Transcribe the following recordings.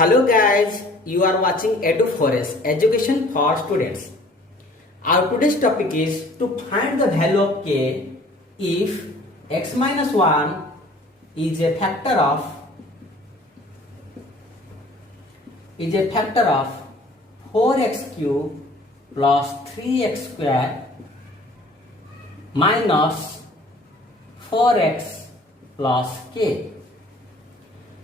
Hello guys, you are watching Edu4S Education for Students. Our today's topic is to find the value of k if x minus 1 is a factor of 4x cube plus 3x square minus 4x plus k.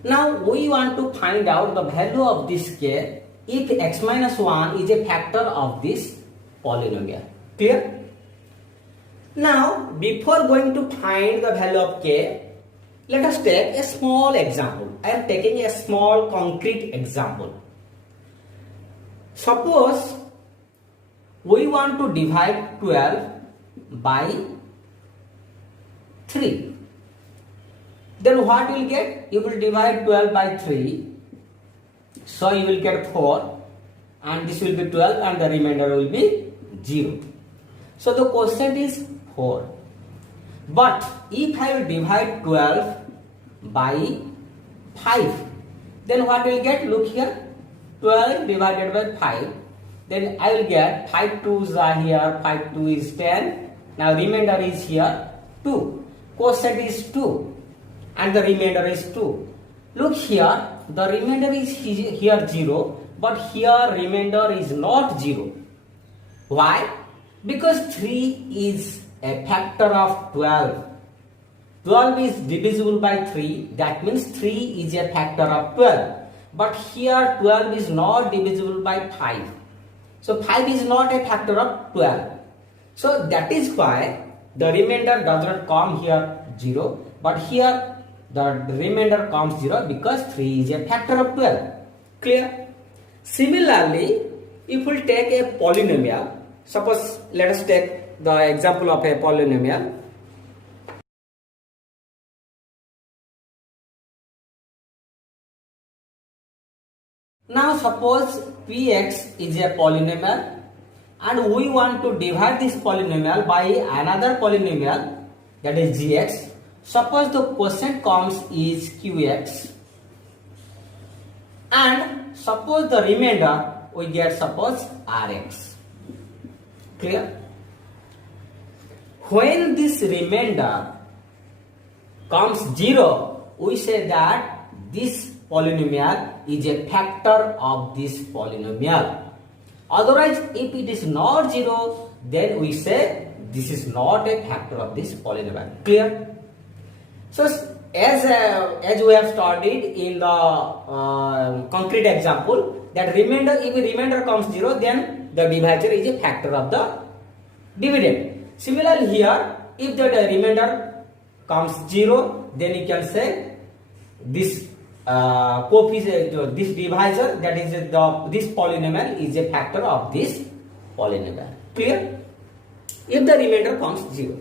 Now we want to find out the value of this k if x minus 1 is a factor of this polynomial. Clear? Now before going to find the value of k, let us take a small example. I am taking a small concrete example. Suppose we want to divide 12 by 3. Then what you will get? You will divide 12 by 3. So you will get 4. And this will be 12 and the remainder will be 0. So the quotient is 4. But if I will divide 12 by 5, then what will get? Look here. 12 divided by 5. Then I will get 5 2s are here. 5 2 is 10. Now remainder is here 2. Quotient is 2. And the remainder is 2. Look here, the remainder is here 0, but here remainder is not 0. Why? Because 3 is a factor of 12. 12 is divisible by 3, that means 3 is a factor of 12. But here 12 is not divisible by 5. So 5 is not a factor of 12. So that is why the remainder does not come here 0, but here the remainder comes 0 because 3 is a factor of 12. Clear? Similarly, if we take a polynomial, suppose let us take the example of a polynomial. Now suppose px is a polynomial and we want to divide this polynomial by another polynomial, that is gx. Suppose the quotient comes is qx and suppose the remainder we get suppose rx. Clear? When this remainder comes 0, we say that this polynomial is a factor of this polynomial. Otherwise, if it is not 0, then we say this is not a factor of this polynomial. Clear? So as we have studied in the concrete example, that remainder, if the remainder comes 0, then the divisor is a factor of the dividend. Similarly here, if the remainder comes 0, then you can say this coefficient, this divisor, that is this polynomial is a factor of this polynomial. Clear? If the remainder comes 0.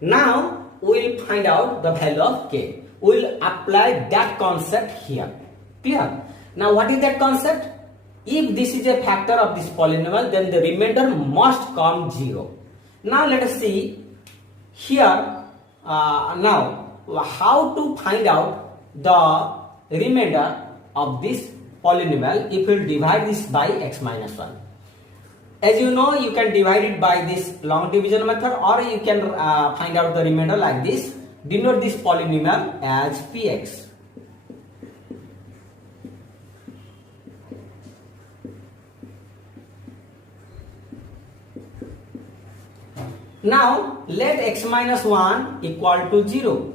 Now we will find out the value of k. We will apply that concept here. Clear? Now what is that concept? If this is a factor of this polynomial, then the remainder must come 0. Now let us see here now how to find out the remainder of this polynomial if we divide this by x minus 1. As you know, you can divide it by this long division method, or you can find out the remainder like this. Denote this polynomial as px. Now let x minus 1 equal to 0.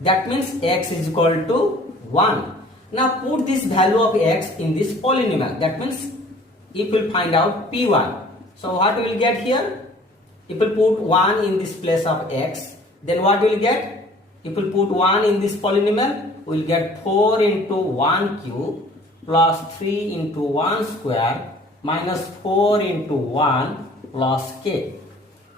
That means x is equal to 1. Now put this value of x in this polynomial. That means if we find out p1, so what we will get here? If we put 1 in this place of x, then what we will get? If we put 1 in this polynomial, we will get 4 into 1 cube plus 3 into 1 square minus 4 into 1 plus k.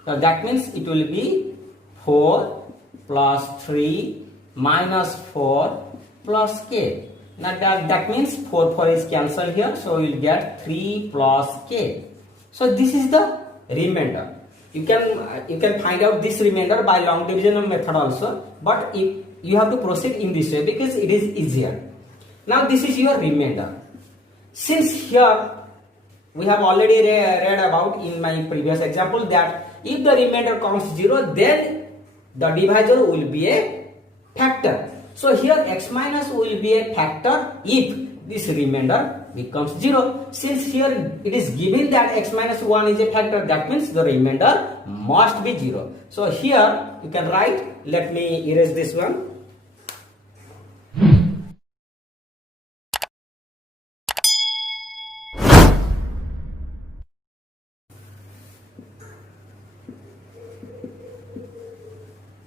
So that means it will be 4 plus 3 minus 4 plus k. Now that means 4 is cancelled here, so we will get 3 plus k. So this is the remainder. you can find out this remainder by long division method also, but if you have to proceed in this way because it is easier. Now this is your remainder. Since here we have already read about in my previous example that if the remainder comes 0, then the divisor will be a factor. So here x minus will be a factor if this remainder becomes 0. Since here it is given that x minus 1 is a factor, that means the remainder must be 0. So here you can write, let me erase this one.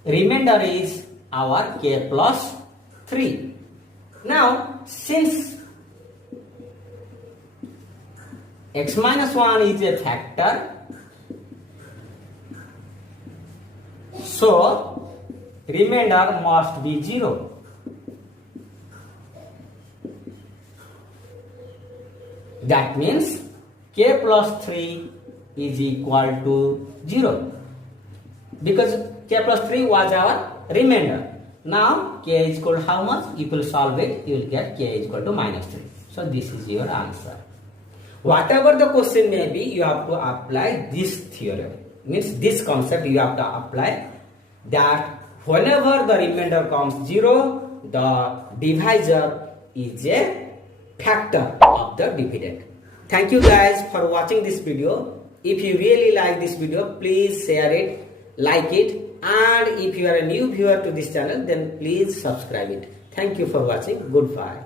Remainder is our k plus 3. Now since x minus 1 is a factor, so remainder must be 0. That means k plus 3 is equal to 0 because k plus 3 was our remainder. Now k is equal to how much? If you solve it, you will get k is equal to minus 3. So this is your answer. Whatever the question may be, you have to apply this theorem. Means this concept you have to apply, that whenever the remainder comes 0, the divisor is a factor of the dividend. Thank you guys for watching this video. If you really like this video, please share it, like it, and if you are a new viewer to this channel, then please subscribe it. Thank you for watching. Goodbye.